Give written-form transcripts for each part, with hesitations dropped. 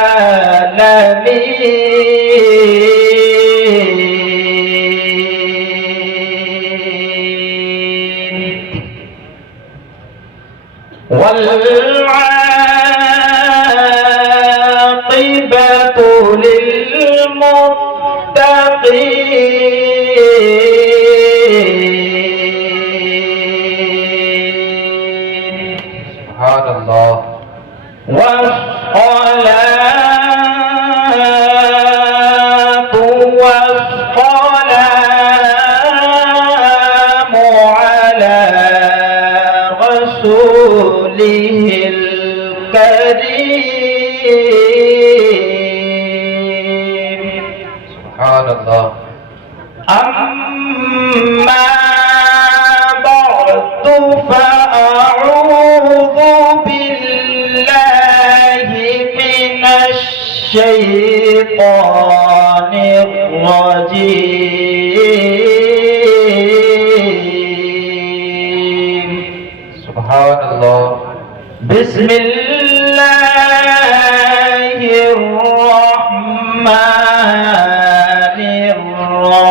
العالمين والعاقبة للمتقين سبحان الله. والصلاة والسلام على رسوله الكريم سبحان الله. أما بعد فأعوذ بالله من الشيطان الرجيم. سبحان الله. بسم الله الرحمن الرحيم.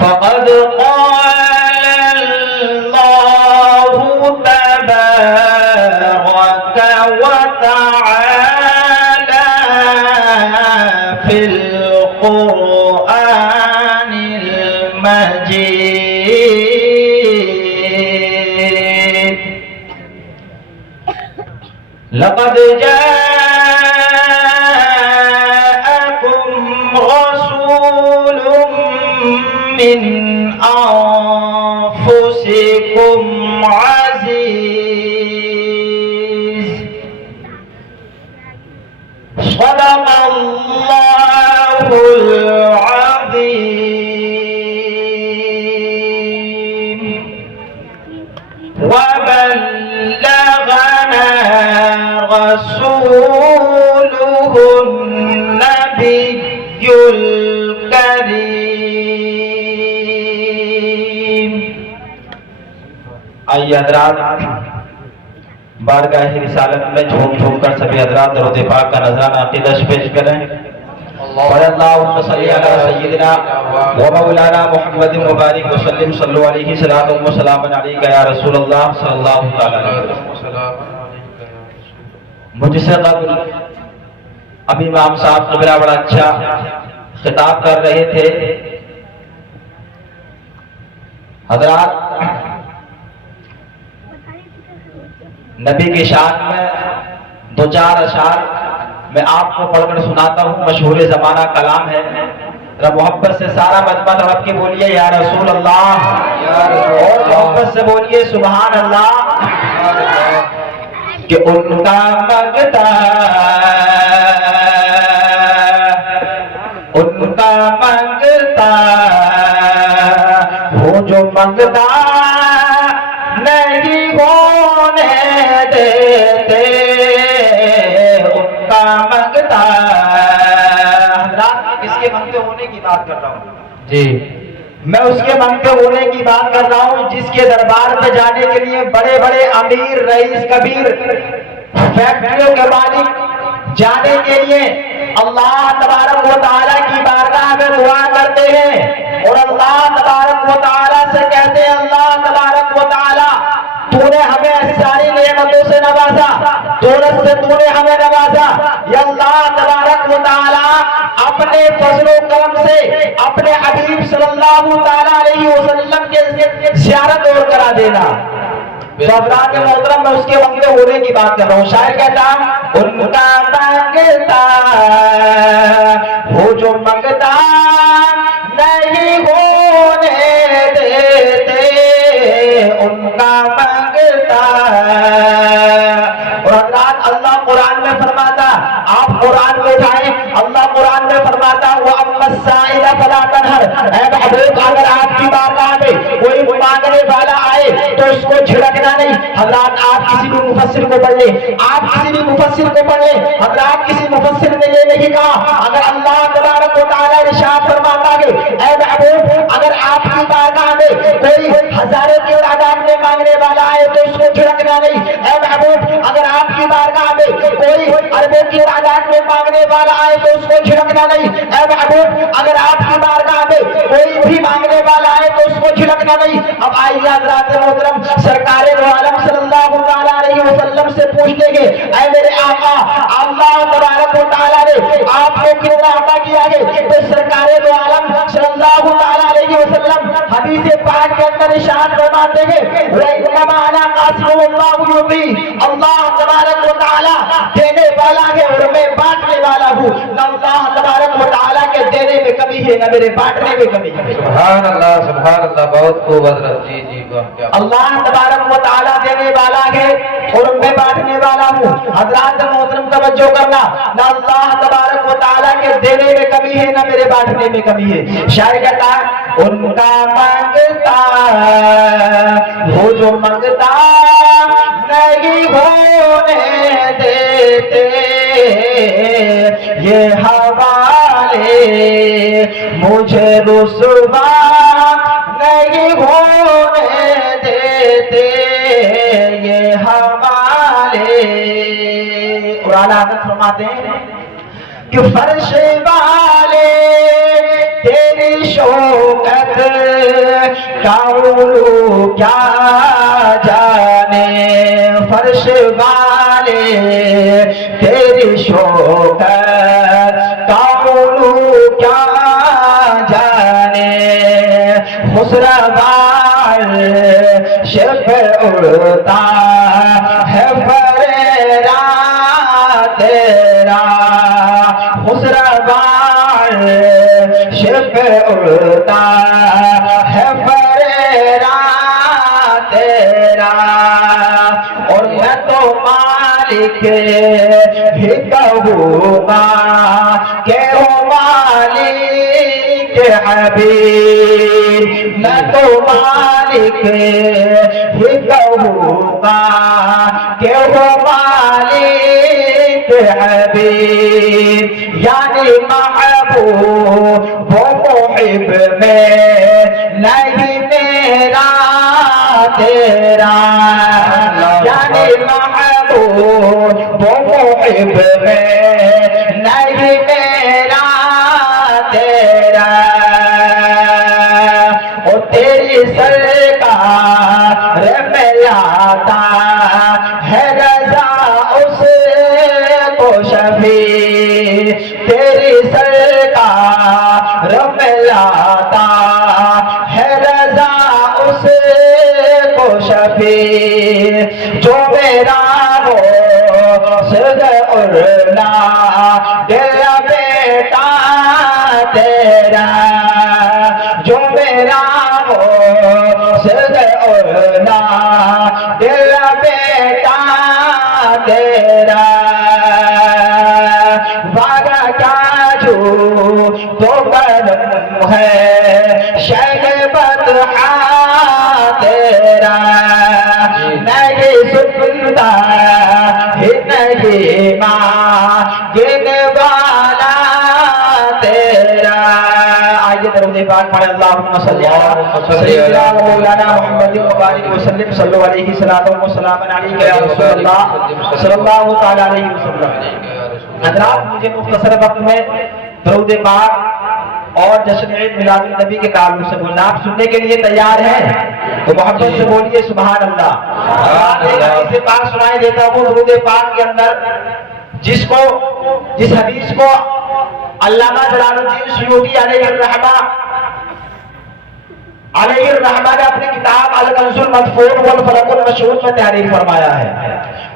فقد قال الله تبارك وتعالى في القرآن المجيد: لقد جاءكم رسول من أنفسكم عزيز. صدق الله العظيم وبلغنا رسوله النبي الكريم. آئیے حضرات بارگاہ رسالت میں جھوم جھوم کر سبھی حضرات درود پاک کا نذرانہ عقیدت پیش کریں. اللہم صلی علی سیدنا و مولانا محمد مبارک وسلم صلو علیہ صلاۃ و سلام علیک یا رسول اللہ صلی اللہ علیہ وسلم. مجھ سے قبل ابھی امام صاحب قبلہ بڑا اچھا خطاب کر رہے تھے. حضرات نبی کی شان میں دو چار اشعار میں آپ کو پڑھ کر سناتا ہوں. مشہور زمانہ کلام ہے. ذرا محبت سے سارا مجمع تڑپ کے بولیے یا رسول اللہ، اور محبت سے بولیے سبحان اللہ. کہ ان کا منگتا ہو جو منگتا نہیں ہونے دیتے ان کا منگتا. حضرات کس کے منگتے ہونے کی بات کر رہا ہوں؟ جی میں اس کے منگتے ہونے کی بات کر رہا ہوں جس کے دربار پہ جانے کے لیے بڑے بڑے امیر، رئیس، کبیر، فیکٹریوں کے مالک جانے کے لیے اللہ تبارک و تعالیٰ کی بارگاہ میں دعا کرتے ہیں اور اللہ تبارک و تعالیٰ سے کہتے ہیں اللہ تبارک و تعالیٰ تو نے ہمیں ساری نعمتوں سے نوازا، دولت سے تو نے ہمیں نوازا. یا اللہ تبارک و تعالیٰ اپنے فضل و کرم سے اپنے حبیب صلی اللہ تعالیٰ علیہ وسلم کے زیارت اور کرا دینا. حضرات محترم میں اس کے منگتے ہونے کی بات کر رہا ہوں. شاعر کہتا ان کا منگتا ہو جو منگتا نہیں ہونے دیتے ان کا منگتا. اور حضرات اللہ قرآن میں فرماتا، آپ قرآن کو اٹھائیں، اللہ قرآن میں فرماتا وَأَمَّا السَّائِلَ فَلَا تَنْهَرْ. اے محبوب اگر آپ کی بارگاہ میں کوئی مانگنے والا آئے تو اس کو جھڑکنا نہیں. حضرات آپ کسی بھی مفسر کو پڑھ لیں، آپ کسی بھی مفسر کو پڑھ لیں. حضرات کسی مفسر نے یہ نہیں کہا. اگر اللہ تبارک و تعالیٰ ارشاد فرماتا ہے اے محبوب اگر آپ کی بارگاہ میں کوئی ہزاروں کی تعداد میں مانگنے والا آئے تو اس کو جھڑکنا نہیں. اے محبوب اگر آپ کی بارگاہ میں کوئی اربوں کی تعداد میں مانگنے والا آئے تو اس کو جھڑکنا نہیں. اے محبوب اگر آپ کی بارگاہ میں کوئی بھی مانگنے والا آئے تو اس کو جھڑکنا نہیں. اب آئیے حضرات محترم سرکار دو عالم صلی اللہ تعالی علیہ وسلم سے پوچھتے ہیں اے میرے آقا اللہ تبارک و تعالی نے آپ کو کتنا عطا کیا ہے؟ تو سرکار دو عالم صلی اللہ تعالی علیہ وسلم حدیث پاک کے اندر ارشاد فرماتے ہیں وَإِنَّمَا أَنَا قَاسِمُ اللَّهُ يُعْطِي. اللہ تبارک و تعالی دینے والا ہے اور میں بانٹنے والا ہوں. نہ اللہ تبارک و تعالی کے دینے میں کمی ہے نہ میرے بانٹنے میں کمی ہے. سبحان اللہ بہت خوب حضرت. جی اللہ تبارک و تعالی دینے والا ہے اور میں بانٹنے والا ہوں. حضرات محترم توجہ کرنا نہ اللہ تبارک و تعالی کے دینے میں کمی ہے نہ میرے بانٹنے میں کمی ہے. شاعر کہتا ان کا مانگتا ہو جو مانگتا نہیں ہونے دیتے یہ حوالے مجھے رسوا نہیں ہونے دیتے یہ حوالے. قرآن آیت فرماتے ہیں کہ فرش والے تیری شوکت کا علو کیا جانے. فرش والے تیری شوکت کا علو کیا جانے. خسروان شب اڑتا ہے فریرا تیرا. خسروان شب اڑتا ہے فریرا تیرا. اور میں تو مالک ہی کہوں گا کہ ہو مالک حبیب. میں تو مالک ہی کہوں گا کہ ہو مالک حبیب. یعنی محبوب و محب میں نہیں میرا تیرا. یعنی محبوب و محب میں نہیں میرا تیرا. اور تیری سرکار میں لاتا ہے رضا اس کو شفیع. تیری سرکار میں لاتا ہے رضا اس کو شفیع. جو میرا ہو سد اڑنا تیرا بیٹا تیرا. جو میرا ہو سد اڑنا تیرا بیٹا تیرا. واگا کیا جو تو قدم ہے شہ بدحا تیرا. نہیں سنتا ہی نہیں مانگن والا تیرا. آئیے درود پاک پڑھیں اللہم صلی علی مولانا محمد مبارک وسلم صلی علیہ الصلوۃ والسلام علیک یا رسول اللہ صلی اللہ تعالی علیہ وسلم. حضرات مجھے مختصر وقت میں درود پاک اور جشن عید میلاد النبی کے تعلق سے بولنا. آپ سننے کے لیے تیار ہیں تو محبت سے بولیے سبحان اللہ. ایک حدیث پاک سنائی دیتا ہوں درود پاک کے اندر جس حدیث کو علامہ جلال الدین سیوطی علیہ الرحمہ نے اپنی کتاب الکنز المدفون والفلق المشہور میں تحریر فرمایا ہے.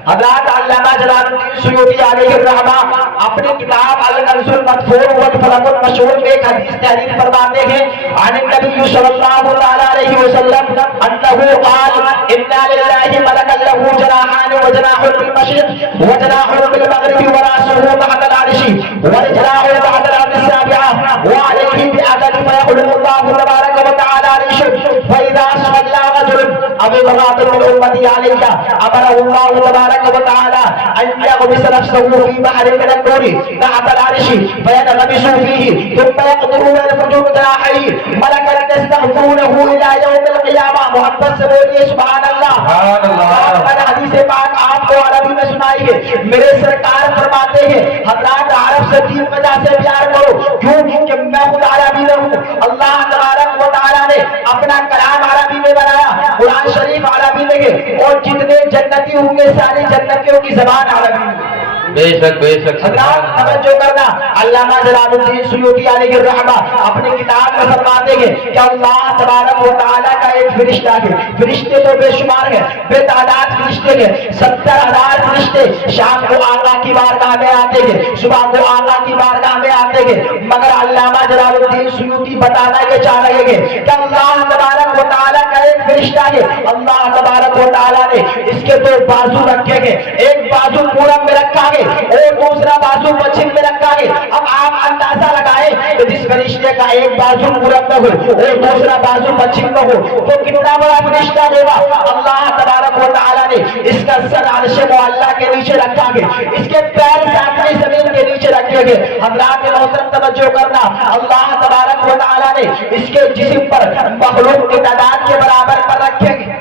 حضرات علامہ جلال الدین سیوطی علیہ الرحمہ اپنی کتاب الکنز المدفون والفلق المشہور میں ایک حدیث تحریر فرماتے ہیں عن النبی صلی اللہ تعالی علیہ وسلم انہ قال انا للہ ملکا له جناحان وجناح بالمشرق وجناح بالمغرب وراسه تحت العرش ورجلاه تحت الارض السابعه وعليه بعدد فيخلق الله تبارك وتعالى عرشه فاذا صلى رجل ابو امرأة من امتي عليك امره الله تبارك وتعالى ان يغمس نفسه في بحر من النور تحت العرش فينغمس فيه ثم يقدر وينفجر جناحيه ملكا यस्तगफिरूनहु इला यौमिल क़ियामा। मोहब्बत से बोलिए सुभान अल्लाह। सुभान अल्लाह। मैंने हदीस पाक आपको अरबी में सुनाई है। मेरे सरकार फरमाते हैं हजरात अरब से 3 वजह से प्यार करो। क्यों? कि मैं खुद अरबी में हूँ। अल्लाह तबारक व तआला ने अपना कलाम अरबी में बनाया, कुरान शरीफ अरबी में है, और जितने जन्नती होंगे सारे जन्नतियों की ज़बान अरबी में। बेशक बेशक। हजरात तवज्जो करना, अल्लामा जलालुद्दीन सुयूती अलैहि रहमा अपनी किताब में फरमाते हैं कि अल्लाह तबारक व तआला का एक फरिश्ता है। फरिश्ते तो बेशुमार है, बेतादाद फरिश्ते हैं। 70,000 फरिश्ते शाम को आका की बारगाह में आते हैं, सुबह को आका की बारगाह में आते हैं। मगर अल्लामा जलालुद्दीन सुयूती बताना ये चाह रहे हैं कि अल्लाह तबारक व तआला का एक फरिश्ता है। अल्लाह तबारक व तआला ने इसके 2 बाजू रखे हैं, एक बाजू पूरब में रखा है और दूसरा बाजू पश्चिम में रखा है। अब आप अंदाजा लगाएं कि जिस फरिश्ते का एक बाजू पूरब में हो और दूसरा बाजू पश्चिम में हो तो कितना बड़ा फरिश्ता होगा। अल्लाह तबारक व तआला ने इसका सर अर्श मुअल्ला के नीचे रखा है, इसके पैर सातवीं जमीन के नीचे रखे गए। हज़रात मोहतरम तवज्जो करना, अल्लाह तबारक व तआला ने इसके जिस्म पर मखलूक की तादाद के बराबर पर रखे गए,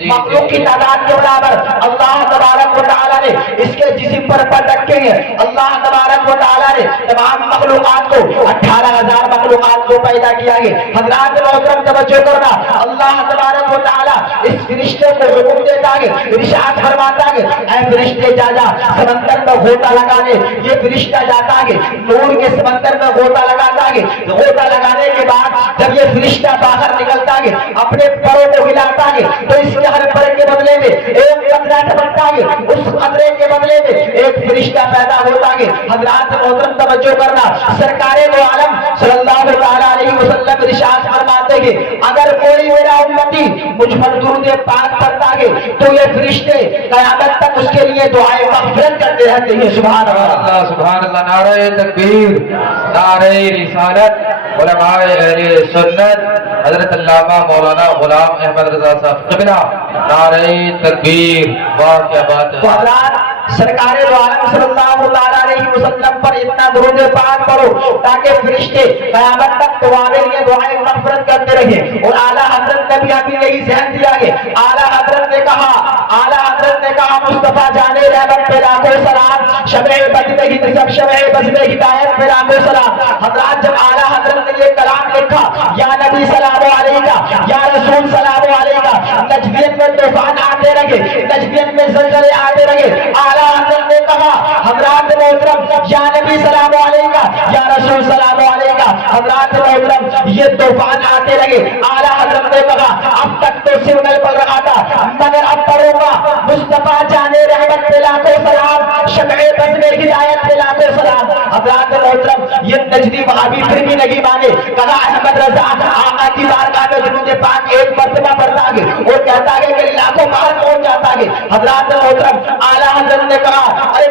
मखलूक की तादाद के बराबर अल्लाह तबारक व तआला ने इसके जिस्म पर रखे हैं। अल्लाह तबारक व तआला ने तमाम मखलूकात को 18,000 मखलूकात को पैदा किया है। हज़रात मोहतरम तवज्जो करना, अल्लाह तबारक व तआला इस फरिश्ते को हुक्म देता है, इरशाद फरमाता है, ऐ फरिश्ते जा जा समंदर में गोता लगाने। ये फरिश्ता जाता है, नूर के समंदर में गोता लगाता है। गोता लगाने के बाद जब ये फरिश्ता बाहर निकलता है, अपने परों को हिलाता है तो इसके हर पर के बदले में एक कतरा टपकता है, उस कतरे के बदले में एक फरिश्ता पैदा होता है। हज़रात मोहतरम तवज्जो करना, सरकारे दो आलम सल्लल्लाहु अलैहि वसल्लम इरशाद फरमाते हैं अगर कोई मेरा उम्मती मुझ पर दुरूद पाक पढ़ता है तो ये फरिश्ते क़यामत तक उसके लिए दुआए मग़फ़िरत करते रहते हैं। सुभान अल्लाह, सुभान अल्लाह। नारे तकबीर, नारे रिसालत, उलमाए अहले सुन्नत हजरत अल्लामा मौलाना गुलाम अहमद रजा साहब क़िबला, नारे तकबीर। वाह क्या बात है। हज़रात सरकारे दो आलम सल्लल्लाहु अलैहि वसल्लम पर इतना दुरूद पाक पढ़ो ताकि फरिश्ते क़यामत तक तुम्हारे लिए दुआए मग़फ़िरत करते रहे। और आला हज़रत ने भी हमें यही ज़हन दिया है। आला हज़रत ने कहा मुस्तफ़ा जाने रहमत पे लाखों सलाम, शब-ए बज़ में ही सब शब-ए बज़ में हिदायत पे लाखों सलाम। हज़रात जब आला हज़रत ने ये कलाम लिखा, या नबी सलाम अलैका, या रसूल सलाम अलैका, नजदियत में तूफान आते रहे, नजदियत में ज़लज़ले आते रहे। आला हज़रत ने कहा हज़रात मोहतरम, या नबी सलाम अलैका, या रसूल सलाम अलैका, हज़रात मोहतरम ये तूफान आते रहे। आला हज़रत ने कहा अब तक तो सिग्नल पड़ रहा था मगर अब पढ़ूंगा मुस्तफ़ा जाने रहमत पे लाखों सलाम, शब-ए बज़ में हिदायत पे लाखों सलाम। हज़रात मोहतरम ये नजदी वहाबी फिर भी नहीं माने। कहा अहमद रजा आका की बारगाह में दुरूद पाक एक मर्तबा पढ़ता है और कहता है कि लाखों बार पहुंच जाता है। हज़रात मोहतरम आला हज़रत ने कहा अरे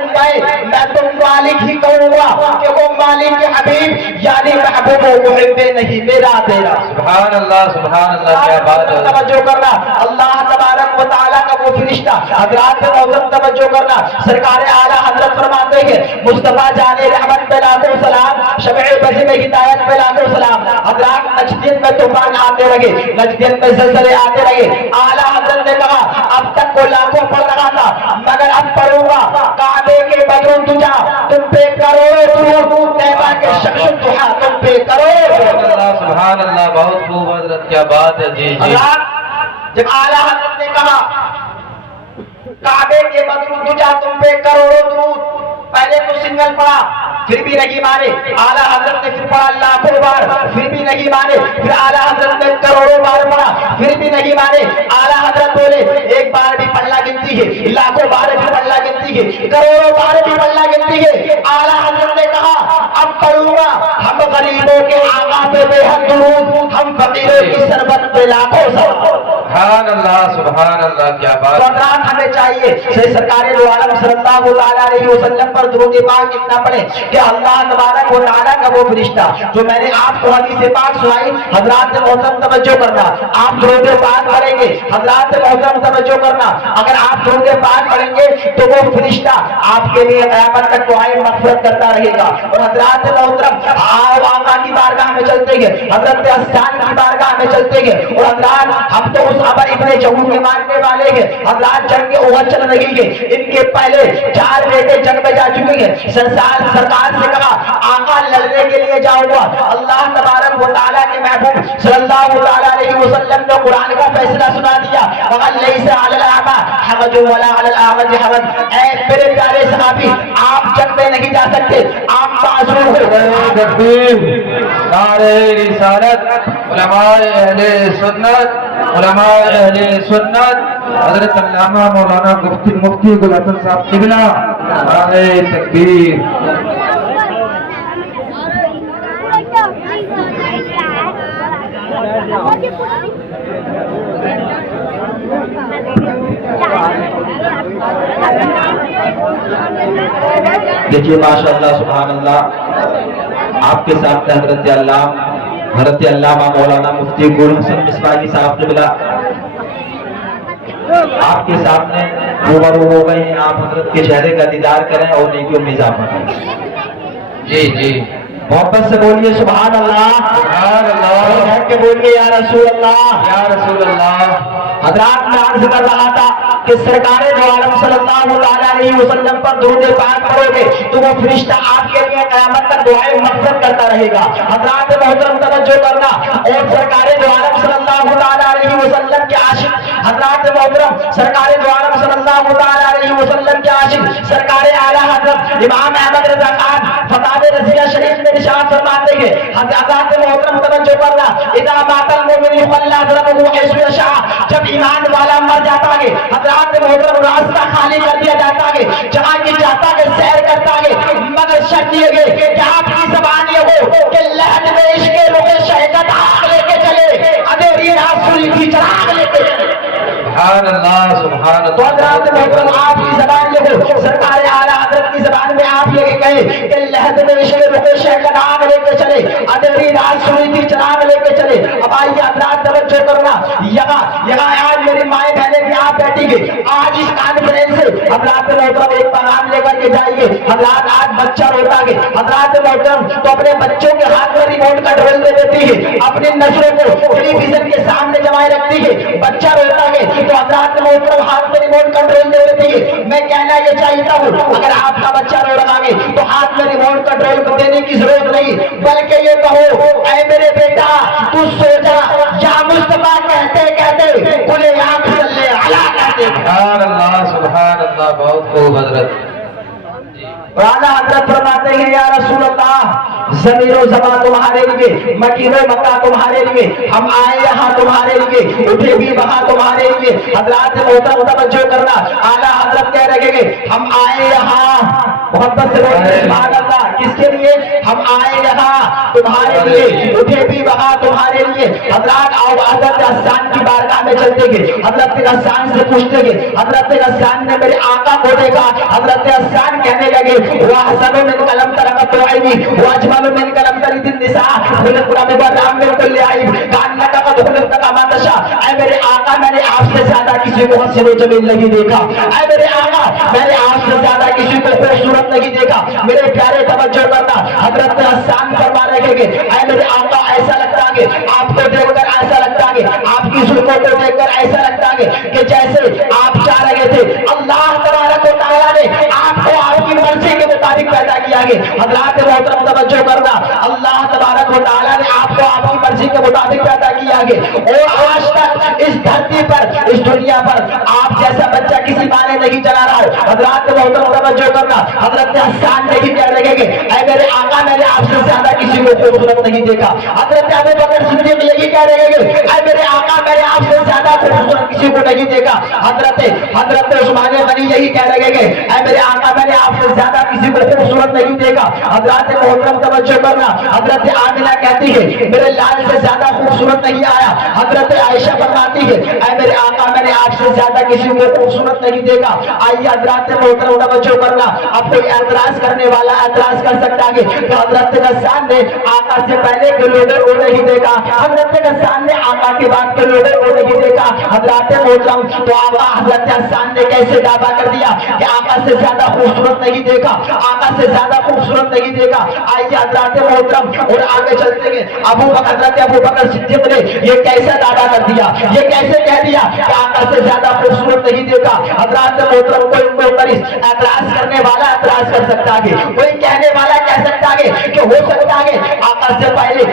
मैं तो मालिक ही कहूंगा कि वो मालिक के हबीब यानी महबूब मुहिब्बे नहीं मेरा तेरा। सुभान अल्लाह, सुभान अल्लाह, क्या बात है। तवज्जो करना, अल्लाह तबारक व तआला का वो फरिश्ता। हज़रात मोहतरम तवज्जो करना, सरकार आला हज़रत फरमाते हैं मुस्तफ़ा जाने रहमत पे लाखों सलाम, शब-ए बज़ में हिदायत पे लाखों सलाम। हज़रात नजदियत में तूफान आते रहे, नजदियत में ज़लज़ले आते रहे। आला हज़रत ने कहा अब तक को लाखों पढ़ रहा था मगर अब पढ़ूंगा काबे के बदरुन तुझा तुम पे करोड़ों दुरूद, तैबा के शख्स दुहा तुम पे करोड़ों। सुभान अल्लाह, बहुत खूब हजरत, क्या बात है। जी जी। जब आला हज़रत ने कहा काबे के बदरुन तुझा तुम पे करोड़ों दुरूद, पहले तो सिंगल पढ़ा फिर भी नहीं माने। आला हज़रत ने फिर पढ़ा लाखों बार फिर भी नहीं माने। फिर आला हज़रत ने करोड़ों बार पढ़ा फिर भी नहीं माने। आला हज़रत बोले एक बार भी पढ़ना गिनती है, लाखों बार भी पढ़ना गिनती है, करोड़ों बार भी पढ़ना गिनती है। आला हज़रत ने कहा अब पढ़ूंगा हम गरीबों के आका पे बेहद दुरूद, हम फकीरों की सरबत पे लाखों सलाम। सुभान अल्लाह, सुभान अल्लाह, क्या बात। हमें चाहिए सरकार दो आलम सल्लल्लाहु अलैहि वसल्लम पर दुरूद पाक कितना पढ़े कि अल्लाह तबारक व तआला का वो फरिश्ता जो मैंने आपको हदीस पाक सुनाई। हज़रात मोहतरम तवज्जो करना, आप दुरूद पाक पढ़ेंगे, हज़रात मोहतरम तवज्जो करना, अगर आप दुरूद पाक पढ़ेंगे तो वो फरिश्ता आपके लिए क़यामत तक दुआएं मग़फ़िरत करता रहेगा। और हज़रात मोहतरम आका की बारगाह में चलते गए, हजरत अस्सान की बारगाह में चलते गए। और हजरात हम तो उस अबर इब्ने जहूर के मानने वाले हैं। हजरात जंग उहद चल रही है, इनके पहले 4 बेटे जंग में जा चुके हैं। सरकार से कहा आका लड़ने के लिए जाऊंगा। अल्लाह तबारक व तआला के महबूब सल्लल्लाहु अलैहि वसल्लम ने कुरान का फैसला सुना दिया, वक़ल लैसा अलल आमा हरज वला अलल आमज हरज। ऐ मेरे प्यारे सहाबी, आप जंग में नहीं जा सकते, आप मासूम हो। तकबीर, नारे रिसालत, उलमाए अहले सुन्नत, उलमाए अहले सुन्नत, हजरत अल्लामा मौलाना मुफ्ती गुल हसन साहब किबला, नारे तकबीर। देखिए माशाअल्लाह सुभान अल्लाह, आपके सामने हजरत अल्लामा मौलाना मुफ्ती गुल हसन मिसबाही साहब किबला आपके सामने रूबरू हो गए हैं। आप हजरत के चेहरे का दीदार करें और नेकियों में इजाफा करें। जी जी, मोहब्बत से बोलिए सुभान अल्लाह, सुभान अल्लाह, के बोलिए या रसूल अल्लाह, या रसूल अल्लाह। हजरात में अर्ज कर रहा था कि सरकारे दो आलम सल्लल्लाहु अलैहि वसल्लम पर दुरूद पाक पढ़ोगे तो वो फरिश्ता आपके लिए क़यामत तक दुआए मग़फ़िरत करता रहेगा। हजरात मोहतरम तवज्जो करना। और सरकारे दो आलम सल्लल्लाहु अलैहि वसल्लम के आशिक, हजरात मोहतरम सरकारे दो आलम सल्लल्लाहु अलैहि वसल्लम के आशिक सरकारे आला हजरत इमाम अहमद रज़ा खान फतावे रज़िया शरीफ में इरशाद फरमाते हैं, हजरात मोहतरम तवज्जो करना, इदा मातल मुमिन फल्ला ज़रबहु ऐसु यशा। जब ईमान वाला मर जाता है, हजरात मोहतरम रास्ता खाली कर दिया जाता है, जहाँ की जाता है सैर करता है, मगर शर्त ये है कि आपकी ज़बान ये हो कि लहद में इश्क़ रुख़ शहदत आग लेके चले, अंधेरी रात सूली की चिराग लेके चले। सुभान अल्लाह, सुभान तो हजरात मोहतरम आपकी ज़बान ये हो, सरकार आला हजरत की ज़बान में आप ये कहें कि लहद में इश्क़ रुख़ शहदत आग लेके चले, अंधेरी रात सूली की चिराग लेके चले। अब आइए हजरात तवज्जो करना, यहाँ आज मेरी माएँ बहनें भी आप बैठी है। आज इस कॉन्फ्रेंस से हजरात मोहतरम एक पैगाम लेकर के जाइए। हजरात आज बच्चा रोता है, हजरात मोहतरम तो अपने बच्चों के हाथ में रिमोट कंट्रोल दे देती है, अपनी नजरों को टेलीविजन के सामने जमाए रखती है। बच्चा रोता है तो हजरात मोहतरम हाथ में रिमोट कंट्रोल दे देती है। मैं कहना ये चाहता हूँ, अगर आपका बच्चा रो रहा है तो हाथ में रिमोट कंट्रोल को देने की जरूरत नहीं, बल्कि ये कहो ऐ मेरे बेटा तू सो जा, या मुस्तफा कहते कहते खुले आंख सल्ले अला कहते। सुभान अल्लाह, सुभान अल्लाह, बहुत खूब हजरत। आला हजरत फरमाते हैं या रसूल अल्लाह, ज़मीनो ज़मा तुम्हारे लिए, मकीनो मक्का तुम्हारे लिए, हम आए यहाँ तुम्हारे लिए, उठे भी वहाँ तुम्हारे लिए। हजरात मोहतरम तवज्जो करना, आला हजरत कह रहे हैं हम आए यहाँ, मोहब्बत से बोलते सुभान अल्लाह, किसके लिए? हम आए यहाँ तुम्हारे लिए, उठे भी वहाँ तुम्हारे लिए। हजरात आओ हजरत अस्सान की बारगाह में चलते गए, हजरत अस्सान से पूछते गए, हजरत अस्सान ने मेरे आका को देखा, हजरत अस्सान कहने लगे वाहसनु मिन कलम तरकत आईनी वाजमनु मिन कलम तरीदिन निसा खुलकुरा में बदाम में कुल आई कान्ना का खुल तका मातशा। ऐ मेरे आका, मैंने आपसे ज्यादा किसी को हसीन जमील नहीं देखा। ऐ मेरे आका, मैंने आपसे ज्यादा किसी को खूबसूरत नहीं देखा। मेरे प्यारे तवज्जो करना, हजरत अस्सान फरमा रहे हैं ऐ मेरे आका, ऐसा लगता है आपको देखकर ऐसा लगता है, आपकी जुल्फों को देखकर ऐसा लगता है कि जैसे आप चाह रहे थे अल्लाह तबारक व तआला ने आपको आपकी मर्जी के मुताबिक पैदा किया है। हजरात मोहतरम तवज्जो करना, अल्लाह तबारक व तआला ने आपको आपकी मर्जी के मुताबिक पैदा किया है। और आज तक इस धरती पर, इस दुनिया पर आप जैसा बच्चा किसी माँ ने नहीं चला रहा है। हजरात मोहतरम तवज्जो करना, हजरत अस्सान नहीं कह रहे हैं ऐ मेरे आका, मैंने आपसे ज्यादा किसी को खूबसूरत नहीं देखा। हजरत अबू बकर सिद्दीक यही कह रहे हैं ऐ मेरे आका, मैंने आपसे ज्यादा खूबसूरत किसी को नहीं देखा। हजरत उस्मान गनी यही कह रहे हैं ऐ मेरे आका, मैंने आपसे ज्यादा किसी को खूबसूरत नहीं देखा। हजरत मोहतरम तवज्जो करना, हजरत आमिना कहती है मेरे लाल से ज्यादा खूबसूरत नहीं आया। हजरत आयशा फरमाती है ऐ मेरे आका, मैंने आपसे ज्यादा किसी को खूबसूरत नहीं देखा। आइए हजरत मोहतरम तवज्जो करना, अब कोई एतराज करने वाला एतराज कर सकता है कि हजरत अस्सान ने आका से पहले के लोगों को नहीं देखा, हजरत हसन ने आका के बाद के लोगों को नहीं देखा। हजरत मोहतरम तो आका हजरत हसन ने कैसे दावा कर दिया कि आका से ज्यादा खूबसूरत नहीं देखा, आका से ज्यादा खूबसूरत नहीं देखा। आइए हजरत मोहतरम और आगे चलते गए, हजरत अबू बकर सिद्दीक ने ये कैसा दावा कर दिया, ये कैसे कह दिया कि आका से ज्यादा खूबसूरत नहीं देखा। हजरत मोहतरम कोई एतराज करने वाला एतराज कर सकता है, कोई कहने वाला कह सकता है कि हो सकता है आका से पहले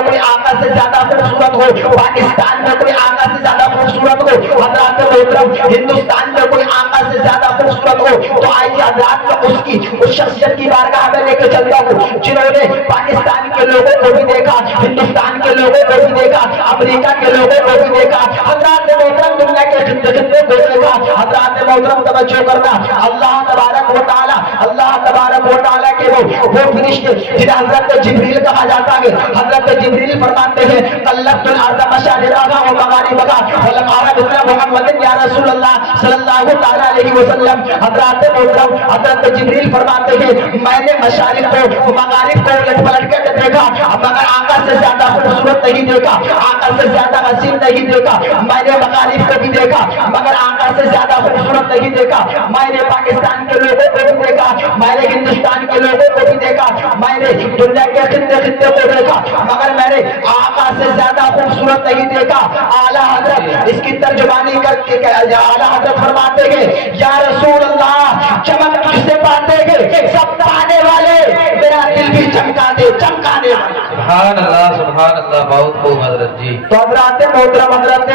कोई आका से ज्यादा खूबसूरत हो, पाकिस्तान में कोई आका से ज्यादा खूबसूरत हो, हजरत मोहतरम हिंदुस्तान में कोई आका से ज्यादा खूबसूरत हो। तो आइए हजरत का उसकी उस शख्सियत की बारगाह में लेकर चलता हूँ जिन्होंने पाकिस्तान के लोगों को भी देखा, हिंदुस्तान के लोगों को भी देखा, अमेरिका के लोगों को भी देखा, हजरत मोहतरम दुनिया के खिदमत को देखा। हजरत मोहतरम तवज्जो करना, अल्लाह तबारक व तआला के वो फरिश्ते जिन्हें हजरत जिब्रील कहा जाता है, हजरत जिब्रील फरमाते हैं कल्लतुल अर्द मशारिक़हा व मगारिबहा वलम अरा मिस्ल मुहम्मदिन या रसूलल्लाह सल्लल्लाहु तआला अलैहि वसल्लम। हजरत मोहतरम हजरत जिब्रील फरमाते हैं मैंने मशारिक़ को मगारिब को उलट पलट कर देखा, मगर आका से ज्यादा खूबसूरत नहीं देखा, आका से ज्यादा हसीन नहीं देखा। मैंने मगारिब को भी देखा मगर आका से ज्यादा खूबसूरत नहीं देखा। मैंने पाकिस्तान के लोगों को भी देखा, मैंने हिंदुस्तान के लोगों को भी देखा, मैंने दुनिया के खित्ते को देखा, मगर मैंने आका से ज्यादा खूबसूरत नहीं देखा। आला हजरत इसकी तर्जुमानी करके आला हजरत फरमाते हैं या रसूल अल्लाह चमक किसे पाते हैं, सब पाने वाले मेरा दिल भी चमकाने वाले। सुभान अल्लाह, बहुत खूब हजरत जी। तो हजरत मोहतरम हजरत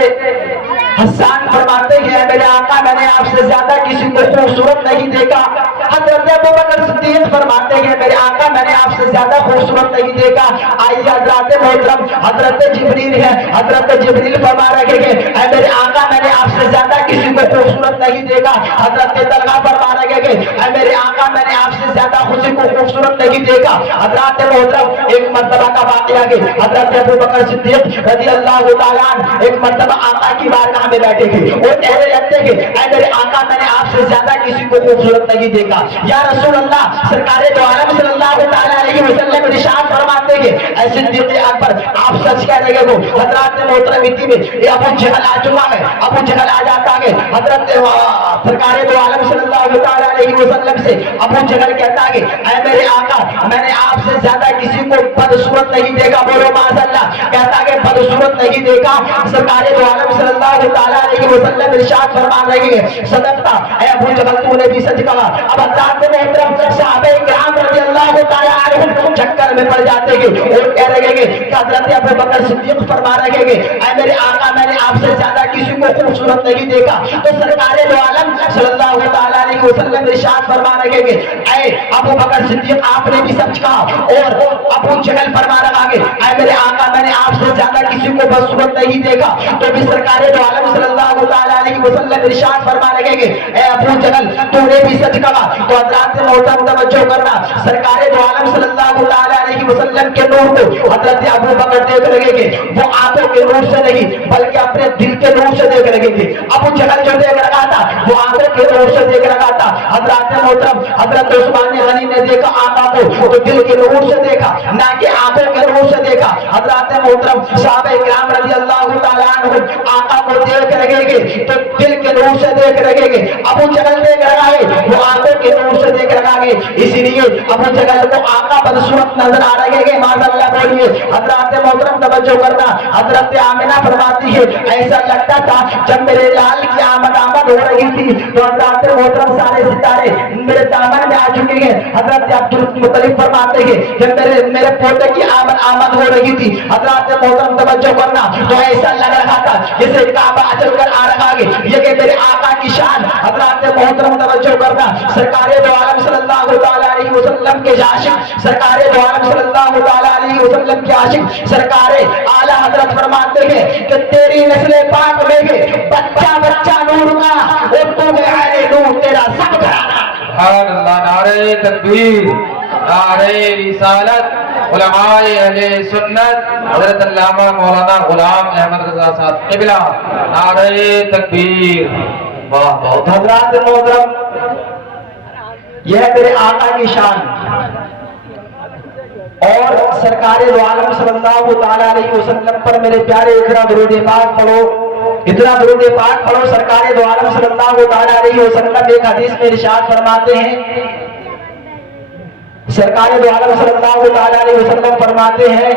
हसन फरमाते हैं मेरे आका मैंने आपसे ज्यादा किसी को खूबसूरत नहीं देखा। हजरत अबू बकर सिद्दीक फरमाते हैं मेरे आका मैंने आपसे ज्यादा खूबसूरत नहीं देखा। आइए हजरत मोहतरम हजरत जिब्रील है, हजरत जिब्रील फरमा रहे हैं ऐ मेरे आका मैंने आपसे ज्यादा किसी को खूबसूरत नहीं देखा। हजरत तलहा फरमा रहे हैं ऐ मेरे आका मैंने आपसे ज्यादा किसी को खूबसूरत नहीं देखा। हजरत मोहतरम एक मर्तबा का वाकया है, हजरत अबू बकर सिद्दीक रज़ी अल्लाह तआला अन्हु एक मर्तबा आका की बारगाह में बैठे थे और कह रहे थे ऐ मेरे आका मैंने आपसे ज्यादा किसी को खूबसूरत नहीं देखा। या रसूल अल्लाह सरकारे दो आलम सल्लल्लाहु तआला अलैहि वसल्लम इरशाद फरमाते हैं ऐ सिद्दीक़ अकबर आप सच कह रहे हो। हजरत मोहतरम इतनी में ये अबू जहल आ चुका है, अबू जहल आ जाता है हजरत सरकारे दो आलम सल्लल्लाहु तआला अलैहि वसल्लम से। अबू जहल कहता है ऐ मेरे आका मैंने आपसे ज्यादा किसी को बदसूरत नहीं देखा। बोलो माशाअल्लाह। कहता है बदसूरत नहीं देखा। सरकारे दो आलम सल्लल्लाहु तआला अलैहि वसल्लम इरशाद फरमा रहे हैं सदकता ऐ अबू जहल तूने भी सच कहा। अब हजरत मोहतरम सहाबे किराम रज़ियल्लाहु तआला अन्हुम चक्कर में पड़ जाते हैं और कह रहे हैं कि हजरत अबू बकर सिद्दीक फरमा रहे हैं ऐ मेरे आका मैंने आपसे ज्यादा किसी को खूबसूरत नहीं देखा। तो सरकारे दो आलम सल्लल्लाहु तआला अलैहि वसल्लम इरशाद फरमा रहे हैं ऐ अबू बकर सिद्दीक आपने भी सच कहा। और अबू जहल फरमा रहा है ऐ मेरे आका मैंने आपसे ज्यादा किसी को बदसूरत नहीं देखा। तो भी सरकारे दो आलम सल्लल्लाहु तआला अलैहि वसल्लम इरशाद फरमा रहे हैं ऐ अबू जहल तूने भी सच कहा। तो हजरत मोहतरम तवज्जो करना सरकारे दो आलम सल्लल्लाहु तआला अलैहि वसल्लम के नूर को हजरत अबू बकर देख रहे थे, वो आंखों के नूर से नहीं बल्कि अपने दिल के नूर से देख रहे थे। अबू जहल जो देख रहा था वो आंखों के नूर से देख रहा था। हजरत मोहतरम हजरत उस्मान गनी ने देखा आंखों को तो दिल के नूर से देखा, ना कि आंखों के नूर से देखा। हजरत मोहतरम सहाबे किराम रज़ियल्लाहु तआला अन्हुम आका को देख रहे हैं तो दिल के नूर से देख रहे हैं। अबू जहल देख रहा है वो आंखों के नूर से देख रहा है, इसलिए अबू जहल को आका बदसूरत नजर आ रहे हैं। माशाअल्लाह बोलिए। हजरत मोहतरम तवज्जो करना हजरत आमिना फरमाती है ऐसा लगता था जब मेरे लाल की आमद हो रही थी तो हजरत मोहतरम सारे सितारे मेरे दामन में आ चुके हैं। हजरत अब्दुल मुत्तलिब फरमाते हैं जब मेरे पोते की आमद हो रही थी हजरत मोहतरम तवज्जो करना तो ऐसा लग रहा था जैसे काबा चलकर आ रहा है, ये कि मेरे आका की शान। हजरत मोहतरम तवज्जो करना सरकारे दो आलम सल्लल्लाहु तआला अलैहि वसल्लम के आशिक, सरकारे दो आलम सल्लल्लाहु तआला अलैहि वसल्लम के आशिक सरकारे आला हजरत फरमाते हैं कि तेरी नस्ल पाक में बच्चा बच्चा नूर का और तू है आले नूर तेरा सब घराना। सुभान अल्लाह। नारे तकबीर, नारे रिसालत, उलमाए अहले सुन्नत हजरत अल्लामा मौलाना गुलाम अहमद रजा साहब क़िबला, नारे तकबीर। वाह बहुत। हजरत मोहतरम यह मेरे आका की शान। اور سرکار دو عالم صلی اللہ تعالیٰ علیہ وسلم پر میرے پیارے اتنا درود پاک پڑھو، اتنا درود پاک پڑھو۔ سرکار دو عالم صلی اللہ تعالیٰ علیہ وسلم ایک حدیث میں ارشاد فرماتے ہیں، سرکار دو عالم صلی اللہ تعالیٰ علیہ وسلم فرماتے ہیں،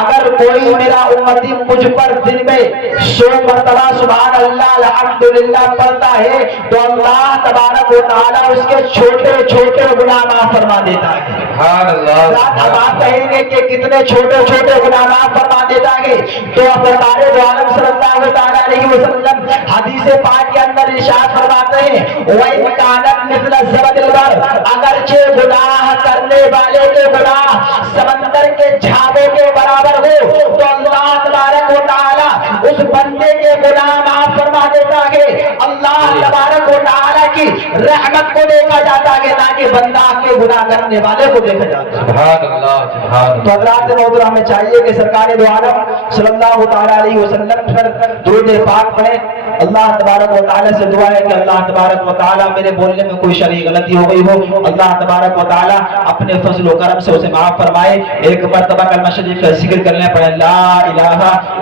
اگر کوئی میرا امتی مجھ پر دن میں 100 مرتبہ سبحان اللہ الحمدللہ پڑھتا ہے تو اللہ تبارک و تعالیٰ اس کے چھوٹے چھوٹے گناہ معاف فرما دیتا ہے۔ سبحان اللہ۔ اب آپ کہیں گے کہ کتنے چھوٹے چھوٹے گناہ معاف فرما دیتا ہے، تو سرکار دو عالم صلی اللہ تعالیٰ علیہ وسلم حدیث پاک کے اندر ارشاد فرماتے ہیں، وَإِنْ كَانَتْ مِثْلَ زَبَدِ الْبَحْرِ، اگرچہ گناہ کرنے والے کے گناہ سمندر کے جھاگوں کے برابر ہو تو اللہ تبارک و تعالیٰ اس بندے کے گناہ معاف فرما دیتا ہے۔ اللہ تبارک و تعالیٰ کی رحمت کو دیکھا جاتا ہے نہ کہ بندہ کے گناہ کرنے والے کو دیکھا جاتا ہے۔ سبحان اللہ، سبحان اللہ۔ تو حضرات محترم ہمیں چاہیے کہ سرکار دو عالم صلی اللہ تعالیٰ علیہ وسلم پر درود پاک پڑھیں۔ اللہ تبارک و تعالیٰ سے دعا ہے کہ اللہ تبارک و تعالیٰ میرے بولنے میں کوئی شرعی غلطی ہو گئی ہو، اللہ تبارک و تعالیٰ اپنے فضل و کرم سے اسے معاف فرمائے۔ ایک مرتبہ کلمہ شریف کا ذکر کرنے پڑے، لا الہ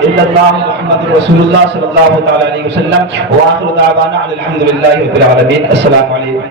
الا اللہ محمد رسول اللہ صلی اللہ تعالیٰ علیہ وسلم، وآخر دعوانا الحمدللہ رب العالمین۔ السلام علیکم۔